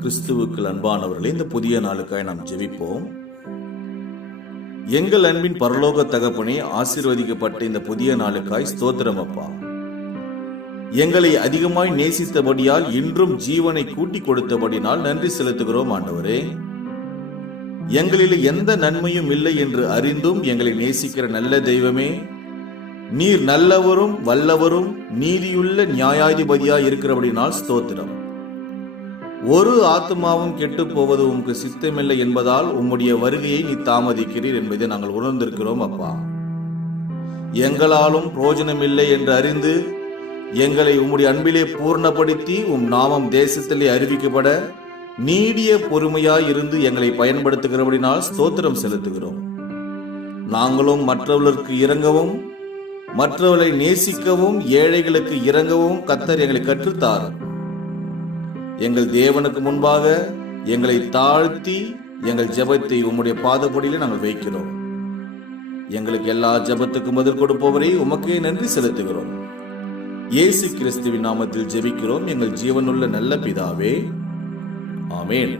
கிறிஸ்துவுக்குள் அன்பானவர்களே, இந்த புதிய நாளுக்காய் நாம் ஜெபிப்போம். எங்கள் அன்பின் பரலோக தகப்பனே, ஆசீர்வதிக்கப்பட்ட இந்த புதிய நாளுக்காய் ஸ்தோத்திரம் அப்பா. எங்களை அதிகமாய் நேசித்தபடியால், இன்றும் ஜீவனை கூட்டிக் கொடுத்தபடினால் நன்றி செலுத்துகிறோம் ஆண்டவரே. எங்களில் எந்த நன்மையும் இல்லை என்று அறிந்தும் எங்களை நேசிக்கிற நல்ல தெய்வமே, நீர் நல்லவரும் வல்லவரும் நீதியுள்ள நியாயாதிபதியாய் இருக்கிறபடினால் ஸ்தோத்திரம். ஒரு ஆத்மாவும் கெட்டு போவது உமக்கு சித்தமில்லை என்பதால் உம்முடைய வருகையை நீ தாமதிக்கிறீர் என்பதை நாங்கள் உணர்ந்திருக்கிறோம் அப்பா. எங்களாலும் பிரயோஜனமில்லை என்று அறிந்து எங்களை உம்முடைய அன்பிலே பூர்ணப்படுத்தி உம் நாமம் தேசத்திலே அறிவிக்கப்பட நீடிய பொறுமையாய் இருந்து எங்களை பயன்படுத்துகிறபடினால் ஸ்தோத்திரம் செலுத்துகிறோம். நாங்களும் மற்றவர்களுக்கு இரங்கவும் மற்றவர்களை நேசிக்கவும் ஏழைகளுக்கு இரங்கவும் கர்த்தர் எங்களை கற்றுத்தாரும். எங்கள் தேவனுக்கு முன்பாக எங்களை தாழ்த்தி எங்கள் ஜெபத்தை உம்முடைய பாதப்படியிலே நாங்கள் வைக்கிறோம். எங்களுக்கு எல்லா ஜெபத்துக்கும் பதில் கொடுப்பவரை உமக்கே நன்றி செலுத்துகிறோம். இயேசு கிறிஸ்துவின் நாமத்தில் ஜெபிக்கிறோம் எங்கள் ஜீவனுள்ள நல்ல பிதாவே, ஆமென்.